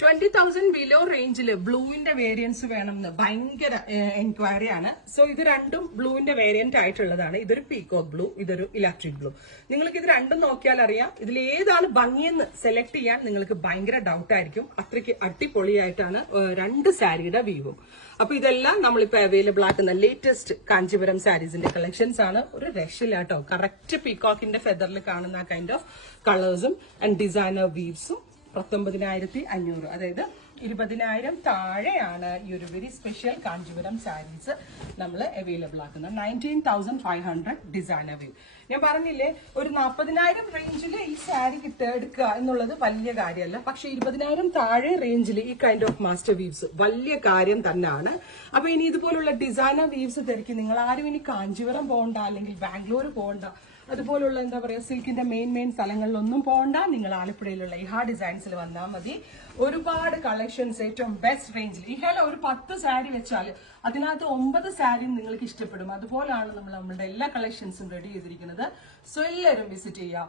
20,000 below റേഞ്ചില് ബ്ലൂവിന്റെ variance വേണമെന്ന് ഭയങ്കര enquiry ആണ്. സോ ഇത് രണ്ടും ബ്ലൂവിന്റെ വേരിയന്റ് ആയിട്ടുള്ളതാണ്. ഇതൊരു പീകോക്ക് ബ്ലൂ, ഇതൊരു ഇലക്ട്രിക് ബ്ലൂ. നിങ്ങൾക്ക് ഇത് രണ്ടും നോക്കിയാൽ അറിയാം. ഇതിൽ ഏതാണ് ഭംഗിയെന്ന് സെലക്ട് ചെയ്യാൻ നിങ്ങൾക്ക് ഭയങ്കര ഡൗട്ട് ആയിരിക്കും. അത്രയ്ക്ക് അടിപൊളിയായിട്ടാണ് രണ്ട് സാരിയുടെ വ്യൂവും. അപ്പൊ ഇതെല്ലാം നമ്മളിപ്പോ അവൈലബിൾ ആക്കുന്ന ലേറ്റസ്റ്റ് കാഞ്ചീപുരം സാരീസിന്റെ കളക്ഷൻസ് ആണ്. ഒരു രക്ഷയില്ല കേട്ടോ. കറക്റ്റ് പീകോക്കിന്റെ ഫെദറിൽ കാണുന്ന കൈൻഡ് ഓഫ് കളേഴ്സും ആൻഡ് ഡിസൈനർ വീവ്സും 19,500, അതായത് 20,000 താഴെയാണ് ഈ ഒരു വെരി സ്പെഷ്യൽ കാഞ്ചീപുരം സാരീസ് നമ്മൾ അവൈലബിൾ ആക്കുന്നത്. 19,500 ഡിസൈനർ വ്യൂ. ഞാൻ പറഞ്ഞില്ലേ, ഒരു 40,000 റേഞ്ചിൽ ഈ സാരി എടുക്കുക എന്നുള്ളത് വലിയ കാര്യമല്ല. പക്ഷെ 20,000 താഴെ റേഞ്ചിൽ ഈ കൈൻഡ് ഓഫ് മാസ്റ്റർ വീവ്സ് വലിയ കാര്യം തന്നെയാണ്. അപ്പൊ ഇനി ഇതുപോലുള്ള ഡിസൈനർ വീവ്സ് തിരക്കി നിങ്ങൾ ആരും ഇനി കാഞ്ചീപുരം പോകണ്ട, അല്ലെങ്കിൽ ബാംഗ്ലൂർ പോകണ്ട, അതുപോലുള്ള എന്താ പറയാ സിൽക്കിന്റെ മെയിൻ സ്ഥലങ്ങളിലൊന്നും പോകണ്ട. നിങ്ങൾ ആലപ്പുഴയിലുള്ള ഇഹ ഡിസൈൻസിൽ വന്നാൽ മതി. ഒരുപാട് കളക്ഷൻസ് ഏറ്റവും ബെസ്റ്റ് റേഞ്ചിൽ. ഇഹല ഒരു 10 സാരി വെച്ചാൽ അതിനകത്ത് 9 സാരിയും നിങ്ങൾക്ക് ഇഷ്ടപ്പെടും. അതുപോലാണ് നമ്മൾ നമ്മളുടെ എല്ലാ കളക്ഷൻസും റെഡി ചെയ്തിരിക്കുന്നത്. സോ എല്ലാവരും വിസിറ്റ് ചെയ്യുക.